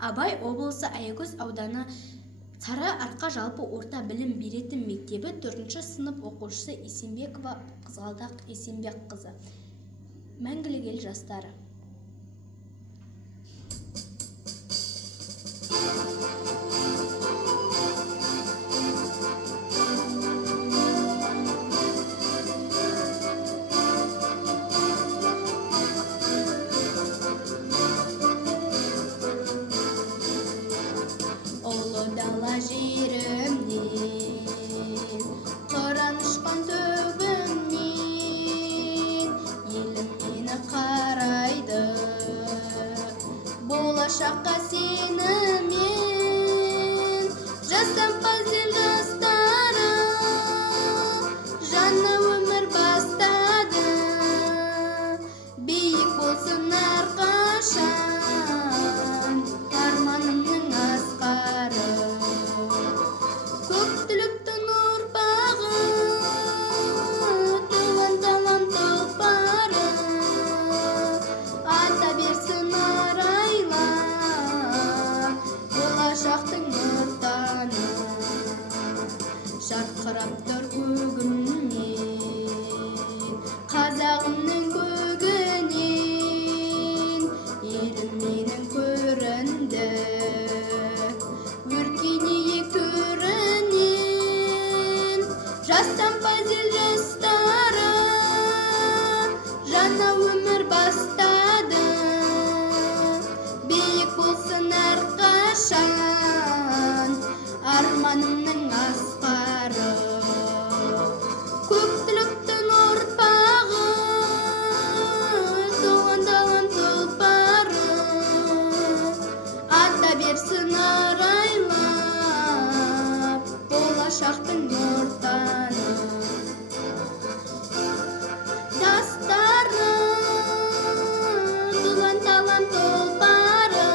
Абай облысы Аягөз ауданы Сары Арқа жалпы орта білім беретін мектебі 4-ші сынып оқушысы Есенбекова Қызғалдақ Есенбекқызы. Мәңгілік ел жастары. Дала жерімнен, қыран ұшқан төбімнен, елім мені қарайды, болашаққа сенімен. Жасам қазір жастары, жаңа өмір бастады, биік болсын әрқашан арманымның асқары. Көктіліктің ұрпағы, туған талам тұлпары, ата берсін арайлап, болашақтың нұртаны. Жарқырап тұр көгімнен, қазағымның көгінен, елім менің көрінді, өркениет төрінен. Жастан фазил жастары, жаңа өмір бастады, биік болсын әрқашан арманымның асқары. Көктіліктің ұрпағы, туған далам тұлпары, ата берсін арайлап, болашақтың нұртаны. Жастары, туған талам тұлпары,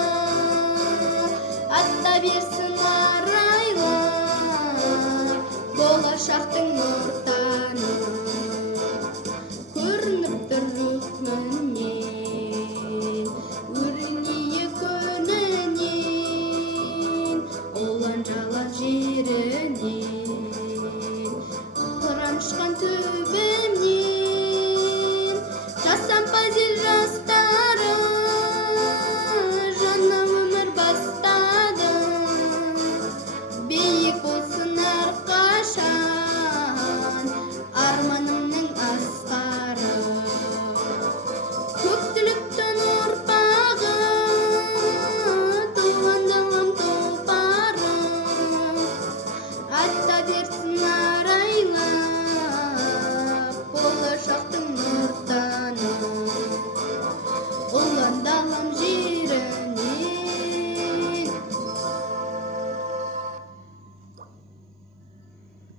ата берсін арайлап, болашақтың нұртаны. Көрініп тұр рухыңнен, өрние көнінен, олан жалан жерінен, қыран ұшқан төбемнен. Жасам фазил жастары, жаңа өмір бастады, биік болсын әрқашан арманымның асқары. Көктіліктің ұрпағы, туған далам тұлпары, ата берсін